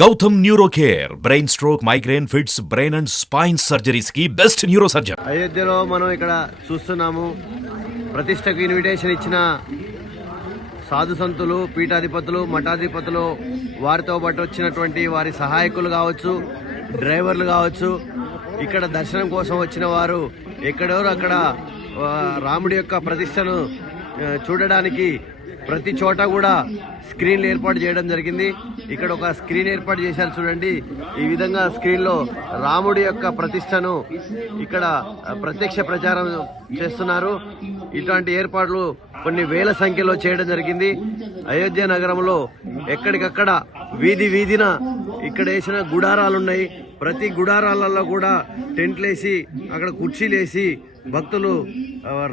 Gautam neuro care brain stroke, migraine, fits, brain and spine surgeries కి best neurosurgeon. అయోధ్యలో మనం ఇక్కడ చూస్తున్నాము. ప్రతిష్టకు ఇన్విటేషన్ ఇచ్చిన సాధు సంతులు, పీఠాధిపతులు, మఠాధిపతులు, వారితో పాటు వచ్చినటువంటి వారి సహాయకులు కావచ్చు, డ్రైవర్లు కావచ్చు, ఇక్కడ దర్శనం కోసం వచ్చిన వారు ఎక్కడెవరు అక్కడ రాముడి యొక్క ప్రతిష్టను చూడడానికి ప్రతి చోట కూడా స్క్రీన్లు ఏర్పాటు చేయడం జరిగింది. ఇక్కడ ఒక స్క్రీన్ ఏర్పాటు చేశారు చూడండి. ఈ విధంగా స్క్రీన్ లో రాముడి యొక్క ప్రతిష్టను ఇక్కడ ప్రత్యక్ష ప్రచారం చేస్తున్నారు. ఇట్లాంటి ఏర్పాట్లు కొన్ని వేల సంఖ్యలో చేయడం జరిగింది. అయోధ్య నగరంలో ఎక్కడికక్కడ వీధి వీధిన ఇక్కడ వేసిన గుడారాలున్నాయి. ప్రతి గుడారాలలో కూడా టెంట్లేసి అక్కడ కుర్చీలేసి భక్తులు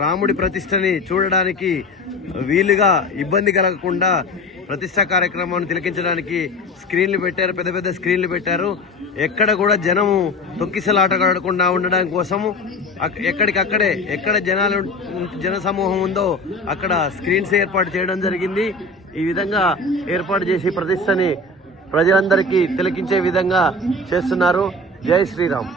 రాముడి ప్రతిష్టని చూడడానికి వీలుగా ఇబ్బంది కలగకుండా ప్రతిష్టా కార్యక్రమాన్ని తిలకించడానికి స్క్రీన్లు పెట్టారు, పెద్ద పెద్ద స్క్రీన్లు పెట్టారు. ఎక్కడ కూడా జనము తొక్కిసలాటగాడకుండా ఉండడం కోసము ఎక్కడికక్కడే ఎక్కడ జన సమూహం ఉందో అక్కడ స్క్రీన్స్ ఏర్పాటు చేయడం జరిగింది. ఈ విధంగా ఏర్పాటు చేసి ప్రతిష్టని ప్రజలందరికీ తిలకించే విధంగా చేస్తున్నారు. జై శ్రీరామ్.